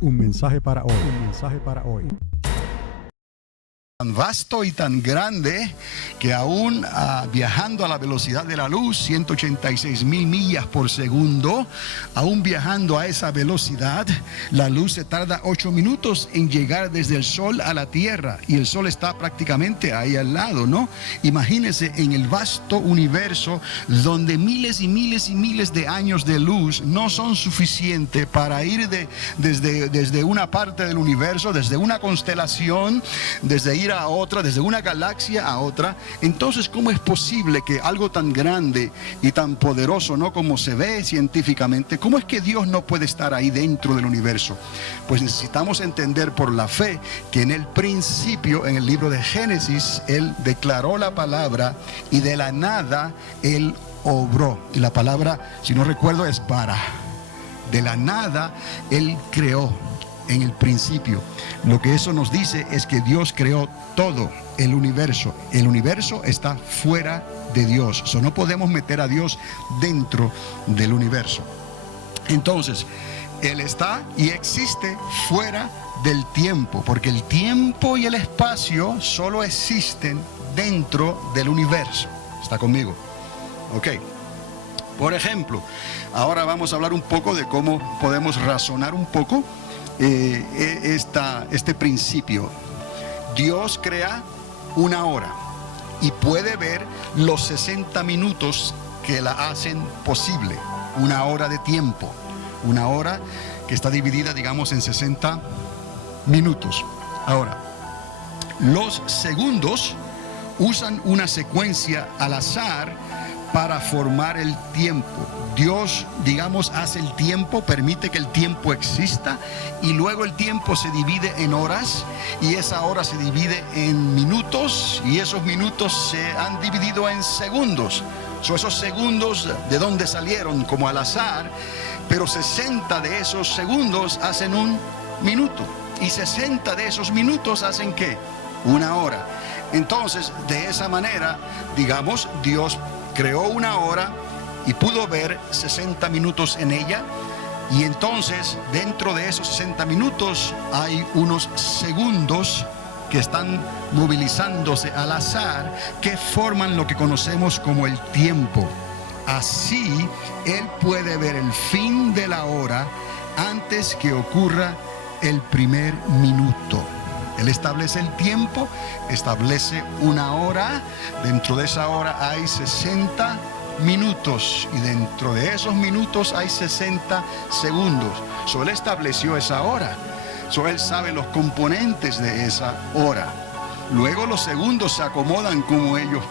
Un mensaje para hoy. Un mensaje para hoy. Tan vasto y tan grande que aún viajando a la velocidad de la luz, 186,000 millas por segundo, aún viajando a esa velocidad, la luz se tarda 8 minutos en llegar desde el sol a la tierra, y el sol está prácticamente ahí al lado, ¿no? Imagínense en el vasto universo donde miles y miles y miles de años de luz no son suficientes para ir desde una parte del universo, desde una constelación, desde ir a otra, desde una galaxia a otra. Entonces, ¿cómo es posible que algo tan grande y tan poderoso, no como se ve científicamente, cómo es que Dios no puede estar ahí dentro del universo? Pues necesitamos entender por la fe que en el principio, en el libro de Génesis, Él declaró la palabra y de la nada Él obró. Y la palabra, si no recuerdo, es para. De la nada Él creó. En el principio, lo que eso nos dice es que Dios creó todo el universo. El universo está fuera de Dios. No podemos meter a Dios dentro del universo. Entonces, Él está y existe fuera del tiempo, porque el tiempo y el espacio solo existen dentro del universo. ¿Está conmigo? Ok. Por ejemplo, ahora vamos a hablar un poco de cómo podemos razonar un poco este principio. Dios crea una hora y puede ver los 60 minutos que la hacen posible. Una hora de tiempo, una hora que está dividida, digamos, en 60 minutos. Ahora, los segundos usan una secuencia al azar para formar el tiempo. Dios, digamos, hace el tiempo, permite que el tiempo exista, y luego el tiempo se divide en horas, y esa hora se divide en minutos, y esos minutos se han dividido en segundos. Esos segundos, ¿de dónde salieron? Como al azar, pero 60 de esos segundos hacen un minuto, y 60 de esos minutos hacen ¿qué? Una hora. Entonces, de esa manera, digamos, Dios creó una hora y pudo ver 60 minutos en ella, y entonces dentro de esos 60 minutos hay unos segundos que están movilizándose al azar, que forman lo que conocemos como el tiempo. Así Él puede ver el fin de la hora antes que ocurra el primer minuto. Él establece el tiempo, establece una hora, dentro de esa hora hay 60 minutos, y dentro de esos minutos hay 60 segundos. Él estableció esa hora, Él sabe los componentes de esa hora. Luego los segundos se acomodan como ellos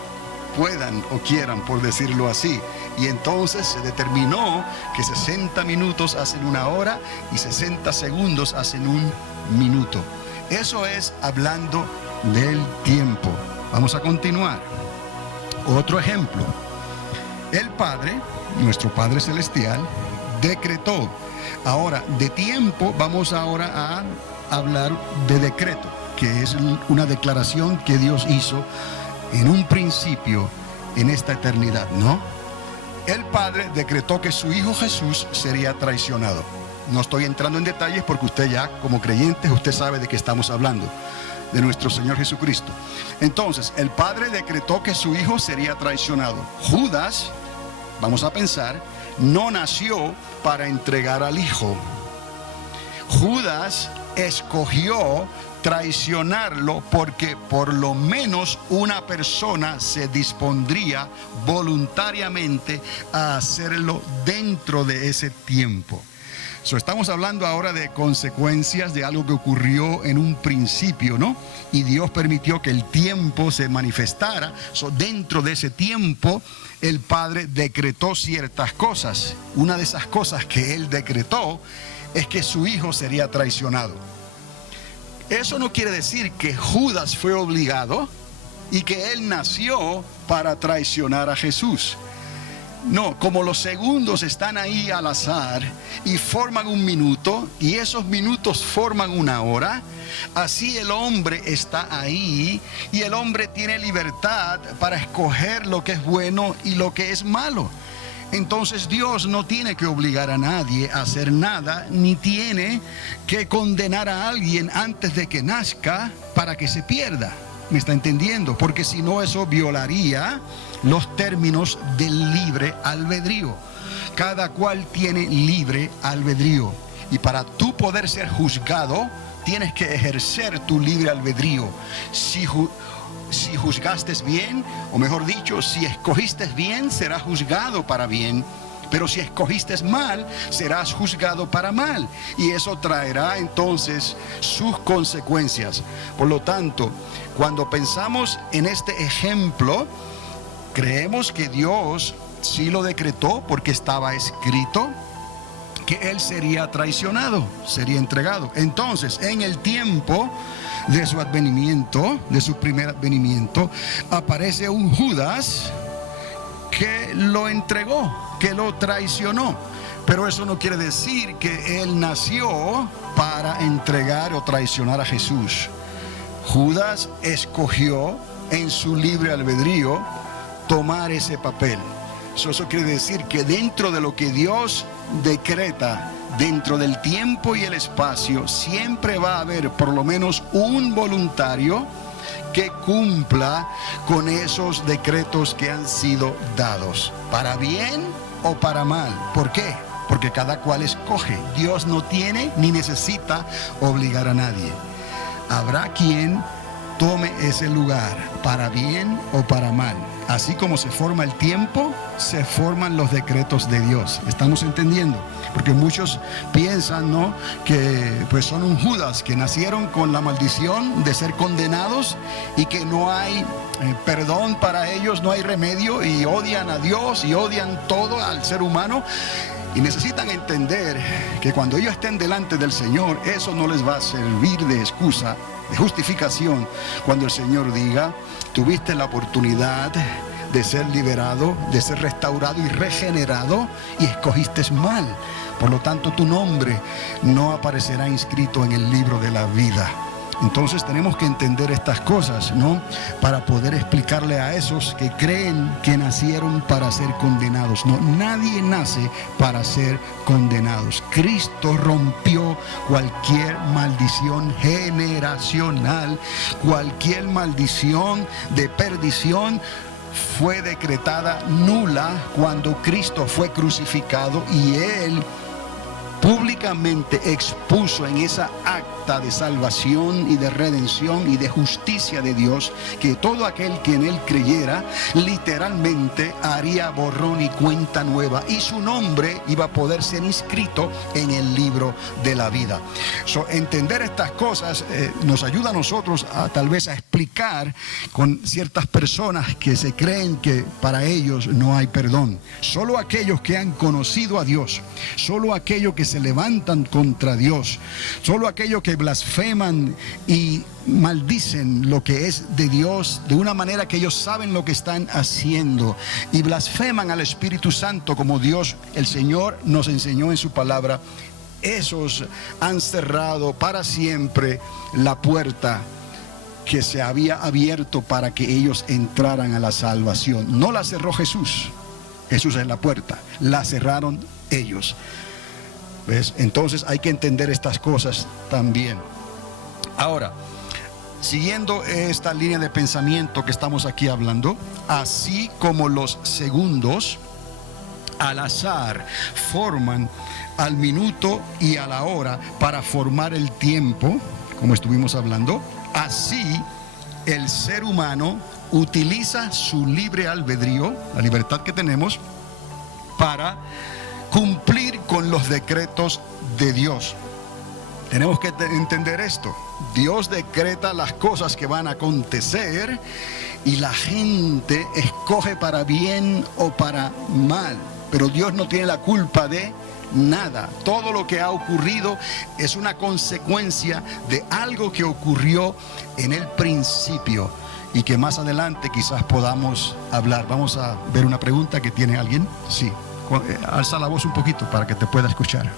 puedan o quieran, por decirlo así, y entonces se determinó que 60 minutos hacen una hora y 60 segundos hacen un minuto. Eso es hablando del tiempo. Vamos a continuar. Otro ejemplo. El Padre, nuestro Padre Celestial, decretó. Ahora, de tiempo, vamos ahora a hablar de decreto, que es una declaración que Dios hizo en un principio, en esta eternidad, ¿no? El Padre decretó que su Hijo Jesús sería traicionado. No estoy entrando en detalles porque usted ya, como creyente, usted sabe de qué estamos hablando, de nuestro Señor Jesucristo. Entonces, el Padre decretó que su Hijo sería traicionado. Judas, vamos a pensar, no nació para entregar al Hijo. Judas escogió traicionarlo porque por lo menos una persona se dispondría voluntariamente a hacerlo dentro de ese tiempo. Estamos hablando ahora de consecuencias de algo que ocurrió en un principio, ¿no? Y Dios permitió que el tiempo se manifestara. Dentro de ese tiempo, el Padre decretó ciertas cosas. Una de esas cosas que Él decretó es que su Hijo sería traicionado. Eso no quiere decir que Judas fue obligado y que él nació para traicionar a Jesús. No, como los segundos están ahí al azar y forman un minuto, y esos minutos forman una hora, así el hombre está ahí, y el hombre tiene libertad para escoger lo que es bueno y lo que es malo. Entonces Dios no tiene que obligar a nadie a hacer nada, ni tiene que condenar a alguien antes de que nazca para que se pierda. ¿Me está entendiendo? Porque si no, eso violaría los términos del libre albedrío. Cada cual tiene libre albedrío. Y para tú poder ser juzgado, tienes que ejercer tu libre albedrío. Si juzgaste bien, o mejor dicho, si escogiste bien, serás juzgado para bien. Pero si escogiste mal, serás juzgado para mal. Y eso traerá entonces sus consecuencias. Por lo tanto, cuando pensamos en este ejemplo, creemos que Dios sí lo decretó porque estaba escrito que Él sería traicionado, sería entregado. Entonces, en el tiempo de su advenimiento, de su primer advenimiento, aparece un Judas que lo entregó, que lo traicionó. Pero eso no quiere decir que Él nació para entregar o traicionar a Jesús. Judas escogió en su libre albedrío tomar ese papel. Eso quiere decir que dentro de lo que Dios decreta, dentro del tiempo y el espacio, siempre va a haber por lo menos un voluntario que cumpla con esos decretos que han sido dados, para bien o para mal. ¿Por qué? Porque cada cual escoge. Dios no tiene ni necesita obligar a nadie. Habrá quien tome ese lugar, para bien o para mal. Así como se forma el tiempo, se forman los decretos de Dios. ¿Estamos entendiendo? Porque muchos piensan, ¿no?, que pues son un Judas, que nacieron con la maldición de ser condenados y que no hay perdón para ellos, no hay remedio, y odian a Dios y odian todo al ser humano. Y necesitan entender que cuando ellos estén delante del Señor, eso no les va a servir de excusa, de justificación, cuando el Señor diga: tuviste la oportunidad de ser liberado, de ser restaurado y regenerado, y escogiste mal. Por lo tanto, tu nombre no aparecerá inscrito en el libro de la vida. Entonces tenemos que entender estas cosas, ¿no?, para poder explicarle a esos que creen que nacieron para ser condenados. No, nadie nace para ser condenados. Cristo rompió cualquier maldición generacional, cualquier maldición de perdición fue decretada nula cuando Cristo fue crucificado, y Él públicamente expuso en esa acta de salvación y de redención y de justicia de Dios que todo aquel que en Él creyera literalmente haría borrón y cuenta nueva, y su nombre iba a poder ser inscrito en el libro de la vida. Entender estas cosas nos ayuda a nosotros a tal vez a explicar con ciertas personas que se creen que para ellos no hay perdón. Solo aquellos que han conocido a Dios, solo aquellos que se levantan contra Dios, solo aquellos que blasfeman y maldicen lo que es de Dios de una manera que ellos saben lo que están haciendo, y blasfeman al Espíritu Santo como Dios, el Señor, nos enseñó en su palabra. Esos han cerrado para siempre la puerta que se había abierto para que ellos entraran a la salvación. No la cerró Jesús. Jesús es la puerta, la cerraron ellos. ¿Ves? Entonces hay que entender estas cosas también. Ahora, siguiendo esta línea de pensamiento que estamos aquí hablando, así como los segundos al azar forman al minuto y a la hora para formar el tiempo, como estuvimos hablando, así el ser humano utiliza su libre albedrío, la libertad que tenemos, para cumplir con los decretos de Dios. Tenemos que entender esto. Dios decreta las cosas que van a acontecer y la gente escoge para bien o para mal, pero Dios no tiene la culpa de nada. Todo lo que ha ocurrido es una consecuencia de algo que ocurrió en el principio y que más adelante quizás podamos hablar. Vamos a ver una pregunta que tiene alguien. Sí. Alza la voz un poquito para que te pueda escuchar.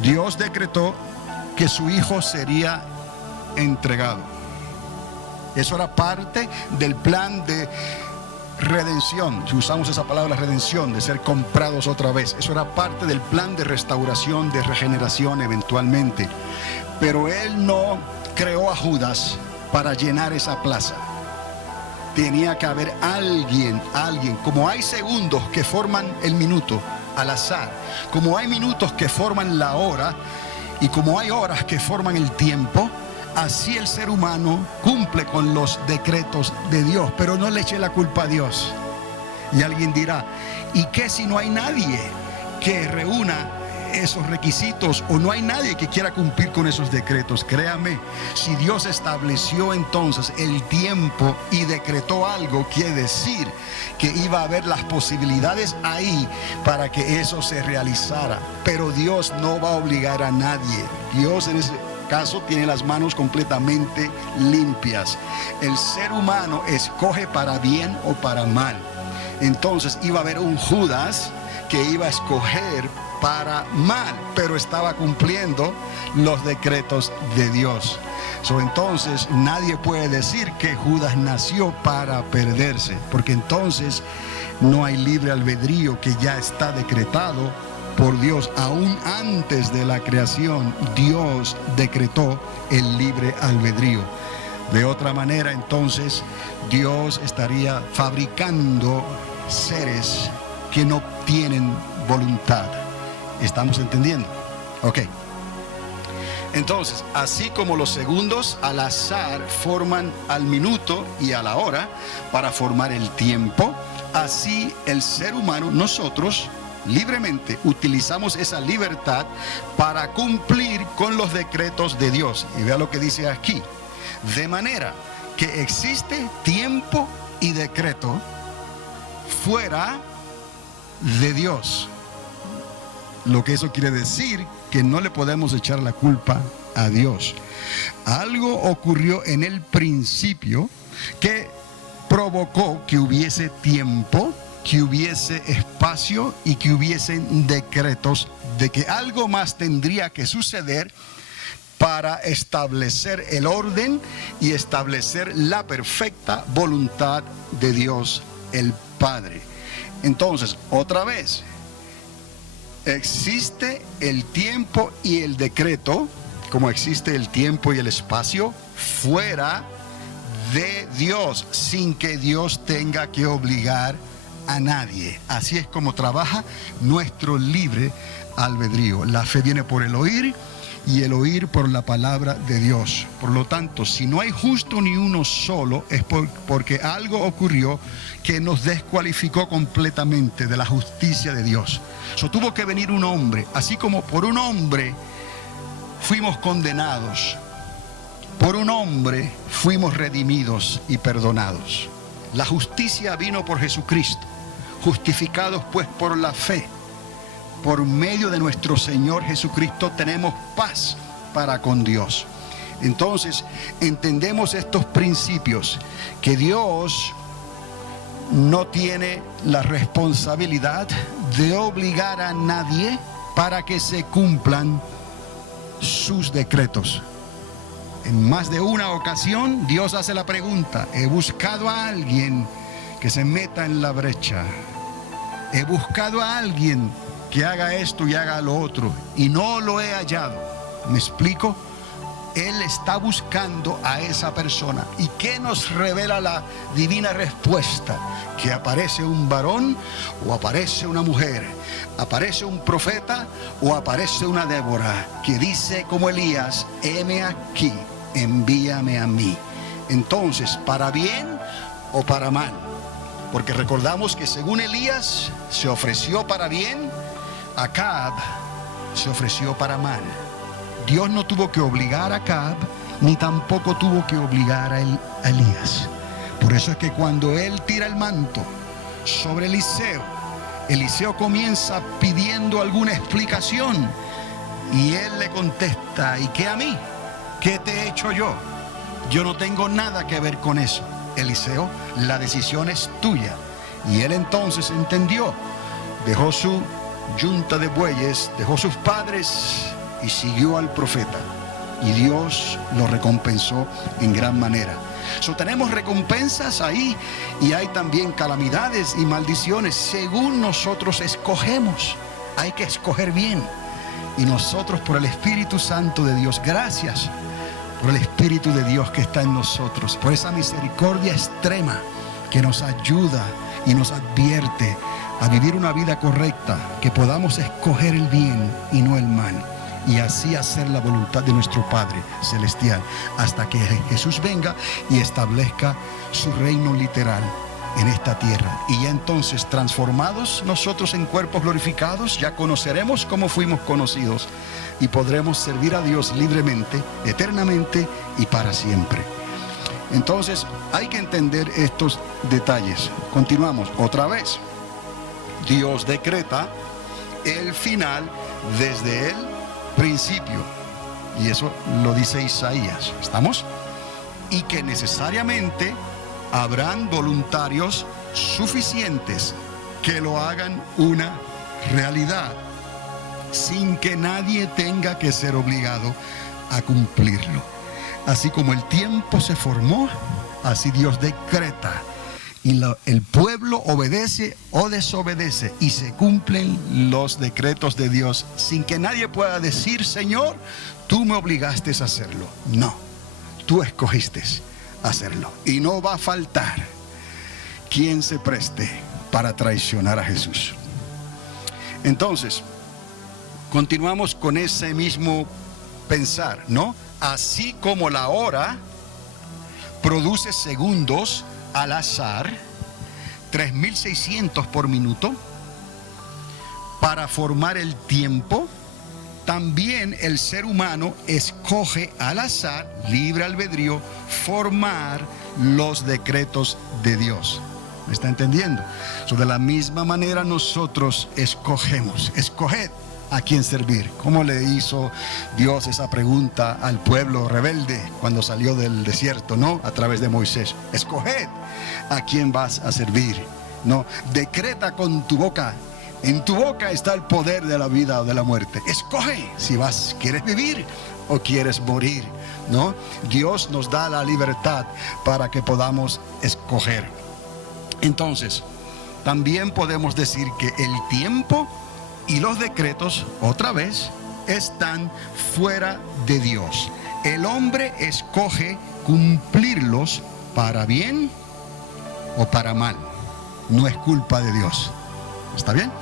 Dios decretó que su hijo sería entregado. Eso era parte del plan de redención. Si usamos esa palabra redención, de ser comprados otra vez, eso era parte del plan de restauración, de regeneración eventualmente. Pero él no creó a Judas para llenar esa plaza. Tenía que haber alguien, como hay segundos que forman el minuto al azar, como hay minutos que forman la hora y como hay horas que forman el tiempo, así el ser humano cumple con los decretos de Dios, pero no le eche la culpa a Dios. Y alguien dirá, ¿y qué si no hay nadie que reúna esos requisitos o no hay nadie que quiera cumplir con esos decretos? Créame, si Dios estableció entonces el tiempo y decretó algo, quiere decir que iba a haber las posibilidades ahí para que eso se realizara. Pero Dios no va a obligar a nadie. Dios en ese caso tiene las manos completamente limpias. El ser humano escoge para bien o para mal. Entonces iba a haber un Judas que iba a escoger para mal, pero estaba cumpliendo los decretos de Dios. Entonces nadie puede decir que Judas nació para perderse, porque entonces no hay libre albedrío, que ya está decretado por Dios. Aún antes de la creación, Dios decretó el libre albedrío. De otra manera, entonces, Dios estaría fabricando seres que no tienen voluntad. ¿Estamos entendiendo? Ok. Entonces, así como los segundos al azar forman al minuto y a la hora para formar el tiempo, así el ser humano, nosotros, libremente utilizamos esa libertad para cumplir con los decretos de Dios. Y vea lo que dice aquí. De manera que existe tiempo y decreto fuera de Dios. Lo que eso quiere decir que no le podemos echar la culpa a Dios. Algo ocurrió en el principio que provocó que hubiese tiempo, que hubiese espacio y que hubiesen decretos de que algo más tendría que suceder para establecer el orden y establecer la perfecta voluntad de Dios el Padre. Entonces, otra vez, existe el tiempo y el decreto, como existe el tiempo y el espacio, fuera de Dios, sin que Dios tenga que obligar a nadie. Así es como trabaja nuestro libre albedrío. La fe viene por el oír y el oír por la palabra de Dios. Por lo tanto, si no hay justo ni uno solo, es porque algo ocurrió que nos descualificó completamente de la justicia de Dios. Tuvo que venir un hombre, así como por un hombre fuimos condenados, por un hombre fuimos redimidos y perdonados. La justicia vino por Jesucristo, justificados pues por la fe. Por medio de nuestro Señor Jesucristo tenemos paz para con Dios. Entonces entendemos estos principios, que Dios no tiene la responsabilidad de obligar a nadie para que se cumplan sus decretos. En más de una ocasión Dios hace la pregunta: he buscado a alguien que se meta en la brecha, he buscado a alguien que haga esto y haga lo otro, y no lo he hallado. ¿Me explico? Él está buscando a esa persona. ¿Y qué nos revela la divina respuesta? Que aparece un varón o aparece una mujer, aparece un profeta o aparece una Débora, que dice como Elías: heme aquí, envíame a mí. Entonces, ¿para bien o para mal? Porque recordamos que según Elías se ofreció para bien, Acab se ofreció para mal. Dios no tuvo que obligar a Acab, ni tampoco tuvo que obligar a Elías. Por eso es que cuando él tira el manto sobre Eliseo, Eliseo comienza pidiendo alguna explicación, y él le contesta: ¿y qué a mí? ¿Qué te he hecho yo? Yo no tengo nada que ver con eso. Eliseo, la decisión es tuya. Y él entonces entendió, dejó su yunta de bueyes, dejó sus padres y siguió al profeta. y Dios lo recompensó en gran manera. Tenemos recompensas ahí, y hay también calamidades y maldiciones según nosotros escogemos. Hay que escoger bien, y nosotros, por el Espíritu Santo de Dios, gracias por el Espíritu de Dios que está en nosotros, por esa misericordia extrema que nos ayuda y nos advierte a vivir una vida correcta, que podamos escoger el bien y no el mal, y así hacer la voluntad de nuestro Padre Celestial, hasta que Jesús venga y establezca su reino literal en esta tierra. Y ya entonces, transformados nosotros en cuerpos glorificados, ya conoceremos cómo fuimos conocidos, y podremos servir a Dios libremente, eternamente y para siempre. Entonces hay que entender estos detalles. Continuamos otra vez. Dios decreta el final desde el principio, y eso lo dice Isaías. ¿Estamos? Y que necesariamente habrán voluntarios suficientes que lo hagan una realidad, sin que nadie tenga que ser obligado a cumplirlo. Así como el tiempo se formó, así Dios decreta, y el pueblo obedece o desobedece, y se cumplen los decretos de Dios sin que nadie pueda decir: Señor, tú me obligaste a hacerlo. No, tú escogiste hacerlo, y no va a faltar quien se preste para traicionar a Jesús. Entonces, continuamos con ese mismo pensar, ¿no? Así como la hora produce segundos al azar, 3600 por minuto, para formar el tiempo, también el ser humano escoge al azar, libre albedrío, formar los decretos de Dios. ¿Me está entendiendo? De la misma manera nosotros escogemos. Escoged a quién servir. ¿Cómo le hizo Dios esa pregunta al pueblo rebelde cuando salió del desierto, ¿no? A través de Moisés. Escoged a quién vas a servir, ¿no? Decreta con tu boca. En tu boca está el poder de la vida o de la muerte. Escoge si quieres vivir o quieres morir, ¿no? Dios nos da la libertad para que podamos escoger. Entonces, también podemos decir que el tiempo y los decretos, otra vez, están fuera de Dios. El hombre escoge cumplirlos para bien o para mal. No es culpa de Dios. ¿Está bien?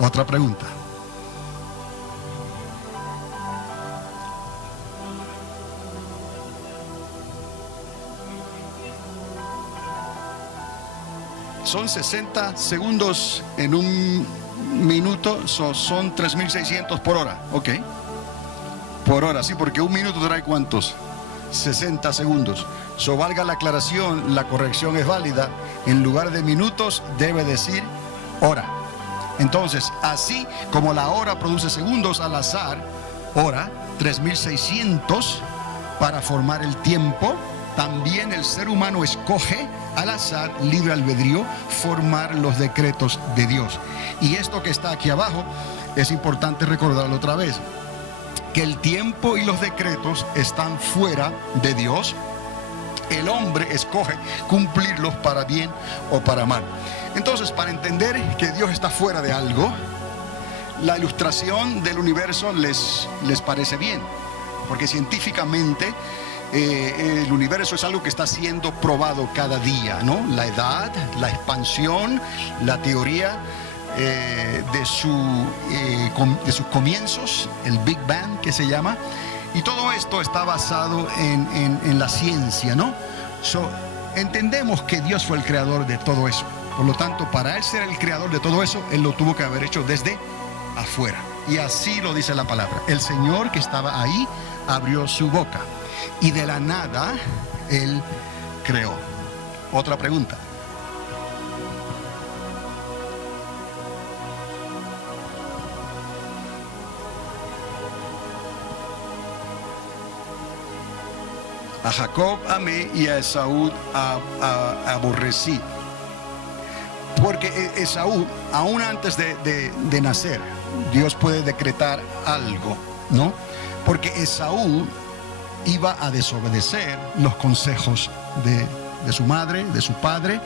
Otra pregunta. Son 60 segundos en un minuto, son 3600 por hora. Ok. Por hora, sí, porque un minuto trae ¿cuántos? 60 segundos. Valga la aclaración, la corrección es válida. En lugar de minutos debe decir hora. Entonces, así como la hora produce segundos al azar, hora, 3600 para formar el tiempo, también el ser humano escoge al azar, libre albedrío, formar los decretos de Dios. Y esto que está aquí abajo es importante recordarlo otra vez, que el tiempo y los decretos están fuera de Dios. El hombre escoge cumplirlos para bien o para mal. Entonces, para entender que Dios está fuera de algo, la ilustración del universo les parece bien, porque científicamente el universo es algo que está siendo probado cada día, ¿no? La edad, la expansión, la teoría de sus comienzos, el Big Bang que se llama, y todo esto está basado en la ciencia, ¿no? Entendemos que Dios fue el creador de todo eso. Por lo tanto, para Él ser el creador de todo eso, Él lo tuvo que haber hecho desde afuera. Y así lo dice la palabra. El Señor que estaba ahí abrió su boca, y de la nada Él creó. Otra pregunta. A Jacob amé y a Esaú aborrecí. Porque Esaú, aún antes de nacer, Dios puede decretar algo, ¿no? Porque Esaú iba a desobedecer los consejos de su madre, de su padre,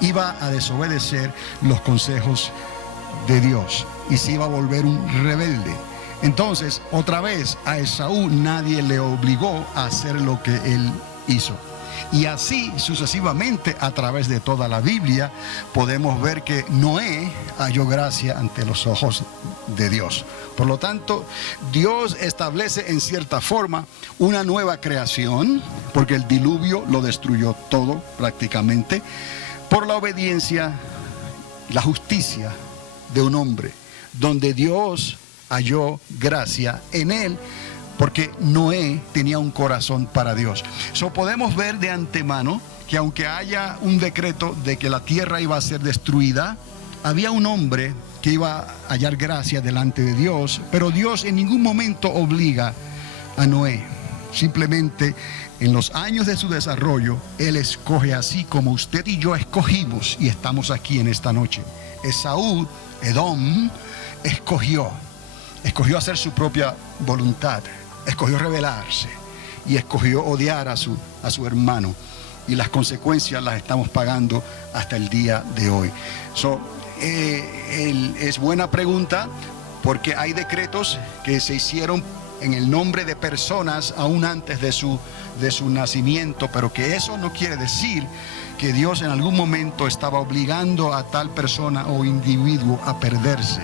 iba a desobedecer los consejos de Dios y se iba a volver un rebelde. Entonces, otra vez, a Esaú nadie le obligó a hacer lo que él hizo. Y así sucesivamente a través de toda la Biblia podemos ver que Noé halló gracia ante los ojos de Dios. Por lo tanto, Dios establece en cierta forma una nueva creación, porque el diluvio lo destruyó todo prácticamente, por la obediencia, la justicia de un hombre, donde Dios halló gracia en él, porque Noé tenía un corazón para Dios. Podemos ver de antemano que aunque haya un decreto de que la tierra iba a ser destruida, había un hombre que iba a hallar gracia delante de Dios, pero Dios en ningún momento obliga a Noé. Simplemente en los años de su desarrollo, Él escoge así como usted y yo escogimos y estamos aquí en esta noche. Esaú, Edom, escogió hacer su propia voluntad, escogió rebelarse y escogió odiar a su hermano, y las consecuencias las estamos pagando hasta el día de hoy. Es buena pregunta, porque hay decretos que se hicieron en el nombre de personas aún antes de su nacimiento, pero que eso no quiere decir que Dios en algún momento estaba obligando a tal persona o individuo a perderse.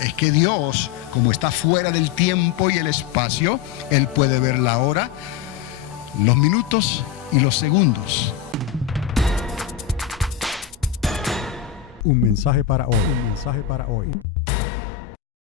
Es que Dios, como está fuera del tiempo y el espacio, Él puede ver la hora, los minutos y los segundos. Un mensaje para hoy. Un mensaje para hoy.